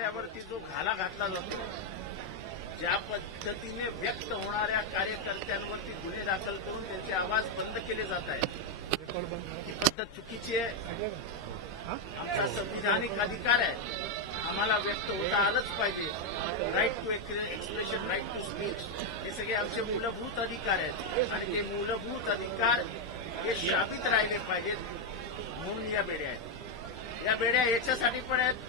स्वातंत्र्यावरती जो घाला घातला जातो ज्या पद्धतीने व्यक्त होणाऱ्या कार्यकर्त्यांवरती गुन्हे दाखल करून त्यांचे आवाज बंद केले जात आहेत ही पद्धत चुकीची आहे. आमचा संविधानिक अधिकार आहे. आम्हाला व्यक्त होता आलंच पाहिजे. Right to expression right to speech हे सगळे आमचे मूलभूत अधिकार आहेत. आणि ते मूलभूत अधिकार हे शाबित राहिले पाहिजेत. म्हणून या बेड्या आहेत. या बेड्या याच्यासाठी पण आहेत.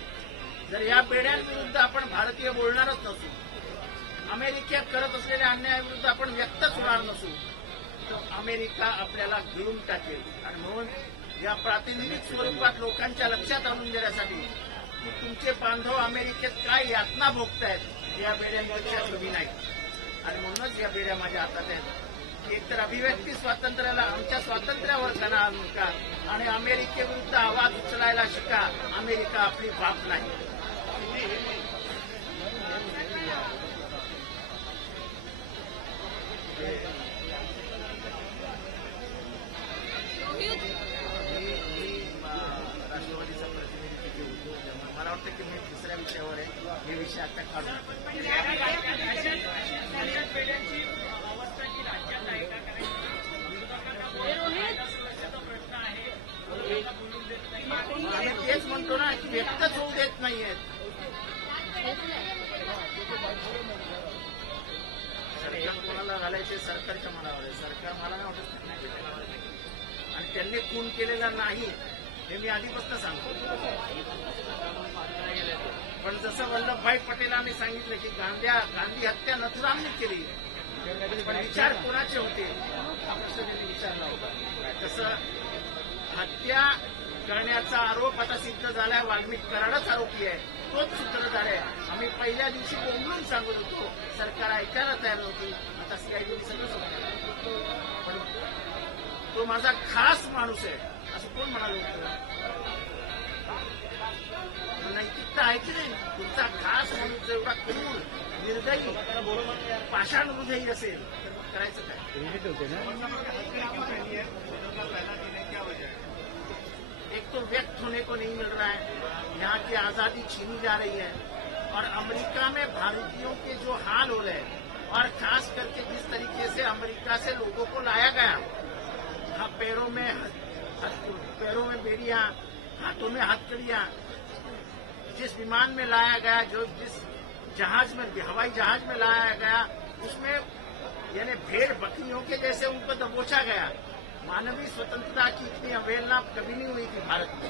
जर या बेड्यांविरुद्ध आपण भारतीय बोलणारच नसू. अमेरिकेत करत असलेल्या अन्यायाविरुद्ध आपण व्यक्तच होणार नसू. तर अमेरिका आपल्याला गिळून टाकेल. आणि म्हणून या प्रातिनिधिक स्वरूपात लोकांच्या लक्षात आणून देण्यासाठी की तुमचे बांधव अमेरिकेत काय यातना भोगतायत या बेड्यांपेक्षा कमी नाही. आणि म्हणूनच या बेड्या माझ्या हातात आहेत. एकतर अभिव्यक्ती स्वातंत्र्याला आमच्या स्वातंत्र्यावर त्यांना आणू आणि अमेरिकेविरुद्ध आवाज उचलायला शिका. अमेरिका आपली बाप नाही. राष्ट्रवादीचा प्रतिनिधी तिथे होतो त्यामुळे मला वाटतं की मी दुसऱ्या विषयावर आहे. हे विषय आता काढून घालायचे सरकारच्या मनावर आहे सरकार मला नाही वाटत आणि त्यांनी खून केलेला नाही हे मी आधीपासून सांगतो. पण जसं वल्लभभाई पटेलांनी सांगितलं की गांध्या गांधी हत्या नथुरामने केली. पण विचार कोणाचे होते हा प्रश्न त्यांनी विचारला होता? तसं हत्या करण्याचा आरोप आता सिद्ध झालाय वाल्मिक कराडच आरोपी आहे. तोच सूत्रधार आहे. आम्ही पहिल्या दिवशी बोंबलून सांगत होतो सरकार ऐकायला तयार नव्हती. आता सीआयडी सगळं पण तो माझा खास माणूस आहे असं कोण म्हणाल होतं? नैतिकता आहे की नाही? तुमचा खास माणूस एवढा क्रूर निर्दयी पाषाण हृदयी असेल तर मग करायचं काय? एक तो व्यक्त होने को नहीं मिल रहा है की आज़ादी छीनी जा रही है। और अमेरिका में भारतीयों के जो हाल हो रहे हैं और खास करके जिस तरीके से अमेरिका से लोगों को लाया गया हाँ पैरों में पैरों में बेड़ियाँ, हाथों में हथकड़ियाँ, जिस विमान में लाया गया, जो जिस जहाज़ में, हवाई जहाज़ में लाया गया, उसमें यानी भेड़ बकरियों के जैसे उनको दबोचा गया। मानवीय स्वतंत्रता की इतनी अवहेलना कभी नहीं हुई थी भारत में।